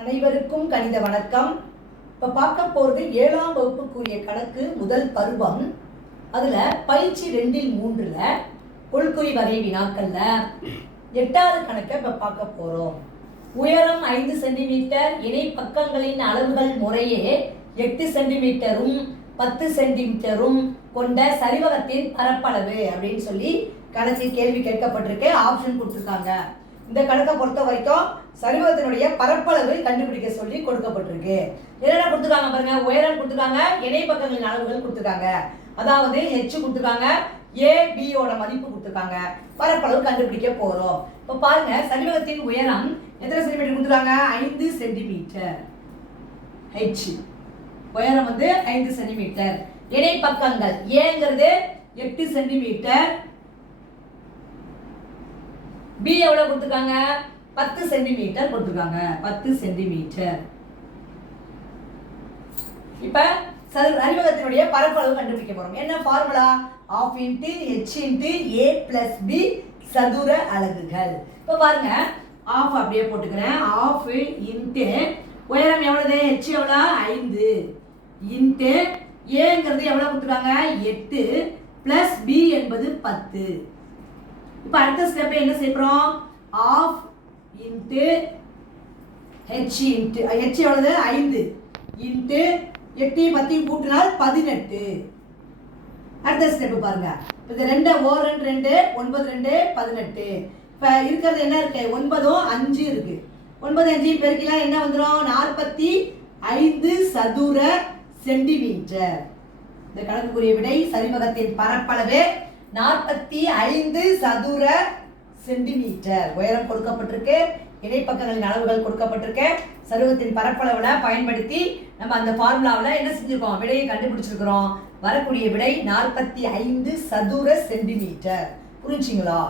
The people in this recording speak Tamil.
அனைவருக்கும் கணித வணக்கம். இப்போ பார்க்க போகிறது 7ஆம் வகுப்புக்குரிய கணக்கு முதல் பருவம். அதில் பயிற்சி 2-3 கொள்குறி வகை வினாக்கள்ல 8வது கணக்கை இப்போ பார்க்க போகிறோம். உயரம் 5 சென்டிமீட்டர், இணை பக்கங்களின் அளவுகள் முறையே 8 சென்டிமீட்டரும் 10 சென்டிமீட்டரும் கொண்ட சரிவகத்தின் பரப்பளவு அப்படின்னு சொல்லி கணக்கில் கேள்வி கேட்கப்பட்டிருக்கு. ஆப்ஷன் கொடுத்துருக்காங்க. இந்த கணக்கை பொறுத்த வரைக்கும் சரிவகத்தினுடைய பரப்பளவு கண்டுபிடிக்க சொல்லி கொடுக்கப்பட்டிருக்கு. என்னென்ன கொடுத்துருக்காங்க பாருங்க. உயரம் கொடுத்துருக்காங்க, இணை பக்கங்களின் அளவுகள் கொடுத்துருக்காங்க, அதாவது h கொடுத்துருக்காங்க, a b ஓட மதிப்பு கொடுத்துருக்காங்க, பரப்பளவு கண்டுபிடிக்க போறோம். இப்போ பாருங்க, சரிவகத்தின் உயரம் எத்தனை சென்டிமீட்டர் கொடுத்துருக்காங்க? 5 சென்டிமீட்டர். h உயரம் 5 சென்டிமீட்டர். இணை பக்கங்கள் ஏங்கிறது 8 சென்டிமீட்டர். B எவ்வளவு கொடுத்துருக்காங்க? 10 சென்டிமீட்டர் கொடுத்துருக்காங்க. 10 சென்டிமீட்டர். இப்ப அறிவகத்தினுடைய பரப்பளவு கண்டுபிடிக்க போறோம். என்ன ஃபார்முலா? ½ × h × a + b சதுர அலகுகள். இப்ப பாருங்க, ½ அப்படியே போட்டுக்கிறேன். ½ × உயரம் எவ்வளவு? h எவ்வளவு? 5 × a ங்கிறது எவ்வளவு கொடுத்துருக்காங்க? 8 + b என்பது 10. இப்ப அடுத்த ஸ்டெப் என்ன செய்றோம்? ½ × h எவ்வளவு? 5 × 8 10 கூட்டினால் 18. அடுத்த ஸ்டெப் பாருங்க. இது 2 ஓர் 2 9 2 18. இப்ப இருக்கிறது என்ன இருக்கு? 9 5 இருக்கு. 9 5 பெருக்கினா என்ன வந்துரும்? 45 சதுர சென்டிமீட்டர். இந்த கணக்குக்குரிய விடை சரிவகத்தின் பரப்பளவு 45 சதுர சென்டிமீட்டர். உயரம் கொடுக்கப்பட்டிருக்கு, இடைப்பக்கங்களின் அளவுகள் கொடுக்கப்பட்டிருக்கு. சரிவகத்தின் பரப்பளவுல பயன்படுத்தி நம்ம அந்த ஃபார்முலாவில் என்ன செஞ்சிருக்கோம்? விடையை கண்டுபிடிச்சிருக்கிறோம். வரக்கூடிய விடை 45 சதுர சென்டிமீட்டர். புரிஞ்சுங்களா?